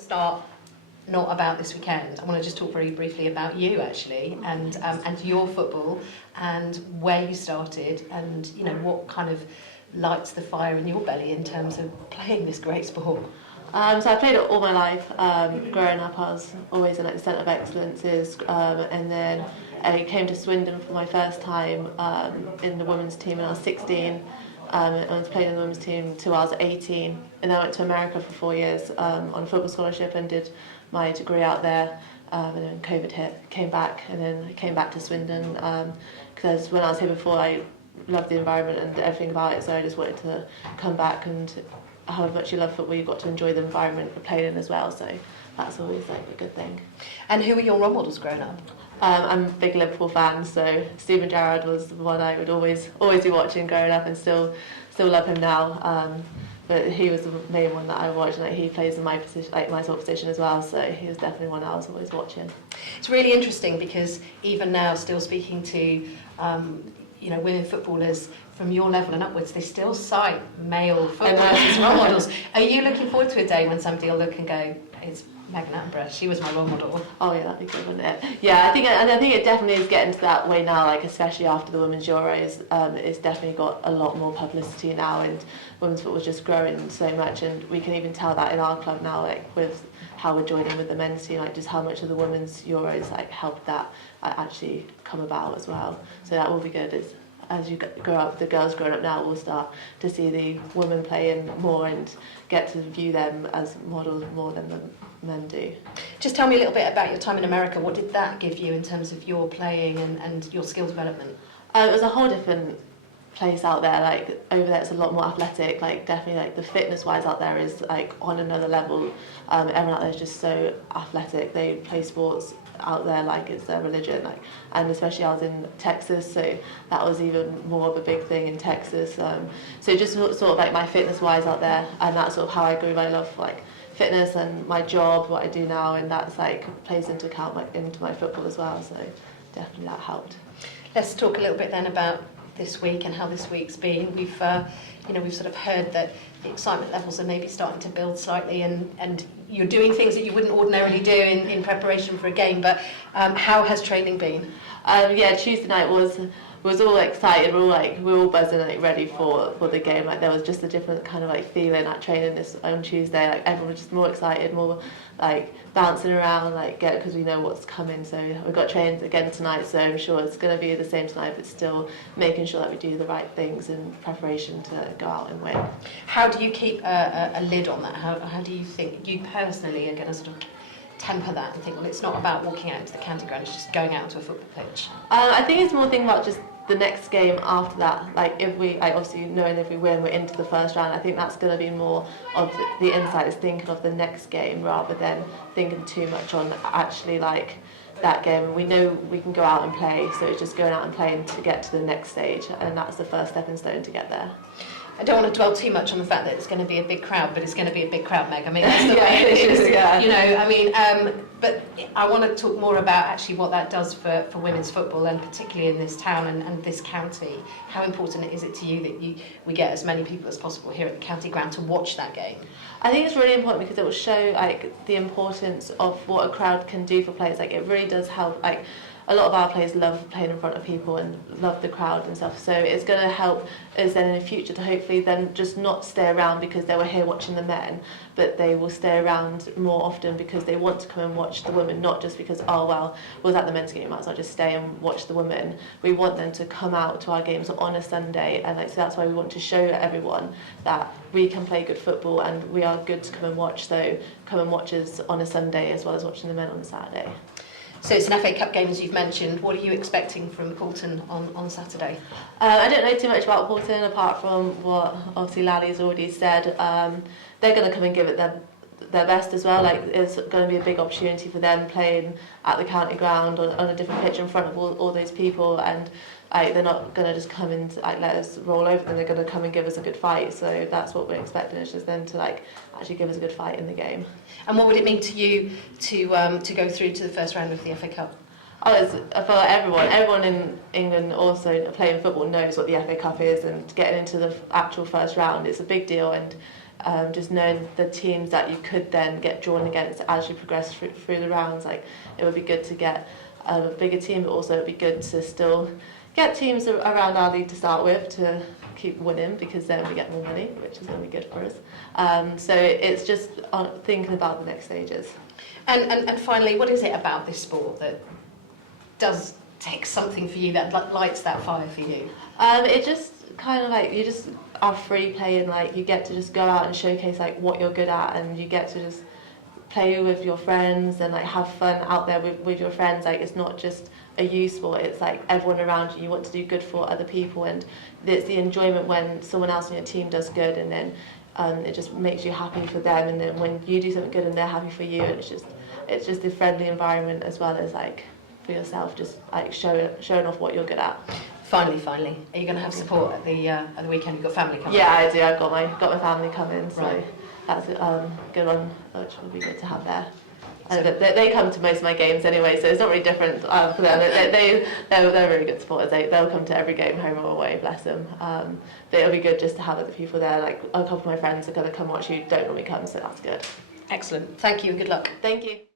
start not about this weekend. I want to just talk very briefly about you actually, and your football, and where you started, and you know what kind of lights the fire in your belly in terms of playing this great sport. So I played it all my life. Growing up, I was always in like the centre of excellences, and then I came to Swindon for my first time in the women's team when I was 16. I was playing in the women's team till I was 18, and then I went to America for 4 years on a football scholarship and did my degree out there. And then COVID hit, came back, and then I came back to Swindon because when I was here before, I loved the environment and everything about it, so I just wanted to come back. And however much you love football, you've got to enjoy the environment you're playing in as well, so that's always like a good thing. And who were your role models growing up? I'm a big Liverpool fan, so Steven Gerrard was the one I would always be watching growing up, and still love him now. But he was the main one that I watched, and like, he plays in my position, like my sort of position as well. So he was definitely one I was always watching. It's really interesting because even now, still speaking to women footballers from your level and upwards, they still cite male footballers as role models. Are you looking forward to a day when somebody will look and go, it's Megan Attenborough, she was my role model? Oh yeah, that'd be good, wouldn't it? Yeah, I think it definitely is getting to that way now, like especially after the Women's Euros. It's definitely got a lot more publicity now, and women's football is just growing so much, and we can even tell that in our club now, like with how we're joining with the men's team, like just how much of the Women's Euros like helped that actually come about as well. So that will be good. As you grow up, the girls growing up now will start to see the women playing more and get to view them as models more than the men do. Just tell me a little bit about your time in America. What did that give you in terms of your playing and your skill development? It was a whole different place out there. Like over there, it's a lot more athletic. Like definitely, like the fitness-wise out there is like on another level. Everyone out there is just so athletic. They play sports out there like it's their religion, like, and especially I was in Texas, so that was even more of a big thing in Texas. So just sort of like my fitness wise out there, and that's sort of how I grew my love for like fitness and my job, what I do now, and that's like plays into account into my football as well. So definitely that helped. Let's talk a little bit then about this week and how this week's been. We've sort of heard that the excitement levels are maybe starting to build slightly, and you're doing things that you wouldn't ordinarily do in preparation for a game, but how has training been? Tuesday night was all excited. We're all buzzing, like ready for the game. Like there was just a different kind of like feeling at training this on Tuesday. Like everyone was just more excited, more like bouncing around, like because we know what's coming. So we've got training again tonight, so I'm sure it's going to be the same tonight, but still making sure that we do the right things in preparation to go out and win. How do you keep a lid on that? How do you think you personally are going to sort of temper that and think, well, it's not about walking out into the county ground, it's just going out to a football pitch? I think it's more thinking about just the next game after that. Like if we, like obviously knowing if we win, we're into the first round. I think that's going to be more of the insight, is thinking of the next game rather than thinking too much on actually like that game. We know we can go out and play, so it's just going out and playing to get to the next stage, and that's the first stepping stone to get there. I don't want to dwell too much on the fact that it's going to be a big crowd, but it's going to be a big crowd, Meg. I mean, that's the way it is. Yeah. You know, I mean, but I want to talk more about actually what that does for women's football, and particularly in this town and this county. How important is it to you that we get as many people as possible here at the county ground to watch that game? I think it's really important because it will show like the importance of what a crowd can do for players. Like it really does help. Like a lot of our players love playing in front of people and love the crowd and stuff, so it's going to help us then in the future to hopefully then just not stay around because they were here watching the men, but they will stay around more often because they want to come and watch the women, not just because, oh well, was at the men's game, might as well just stay and watch the women. We want them to come out to our games on a Sunday, and like, so that's why we want to show everyone that we can play good football and we are good to come and watch, so come and watch us on a Sunday as well as watching the men on a Saturday. So it's an FA Cup game, as you've mentioned. What are you expecting from Paulton on Saturday? I don't know too much about Paulton apart from what obviously Lally's already said. They're going to come and give it their best as well. Like it's going to be a big opportunity for them playing at the county ground on a different pitch in front of all those people, and they're not going to just come and let us roll over them. They're going to come and give us a good fight. So that's what we're expecting, is just them to actually give us a good fight in the game. And what would it mean to you to go through to the first round of the FA Cup? I feel like everyone in England also playing football knows what the FA Cup is, and getting into the actual first round, it's a big deal, and just knowing the teams that you could then get drawn against as you progress through the rounds, like it would be good to get a bigger team, but also it would be good to still get teams around our league to start with to keep winning, because then we get more money, which is going to be good for us. So it's just thinking about the next stages. And finally, what is it about this sport that does take something for you, that lights that fire for you? It just kind of like, you just are free playing, like you get to just go out and showcase like what you're good at, and you get to just play with your friends and like have fun out there with your friends. Like it's not just a you sport, it's like everyone around you want to do good for other people, and it's the enjoyment when someone else in your team does good, and then it just makes you happy for them, and then when you do something good and they're happy for you, and it's just a friendly environment as well as like for yourself, just like showing off what you're good at. Finally, are you going to have support at the weekend? You've got family coming? Yeah, I do. I've got my family coming, so right. That's a good one, which will be good to have there. And they come to most of my games anyway, so it's not really different for them. They're really good supporters. They'll come to every game, home or away, bless them. But it'll be good just to have other people there. Like a couple of my friends are going to come watch who don't normally come, so that's good. Excellent. Thank you and good luck. Thank you.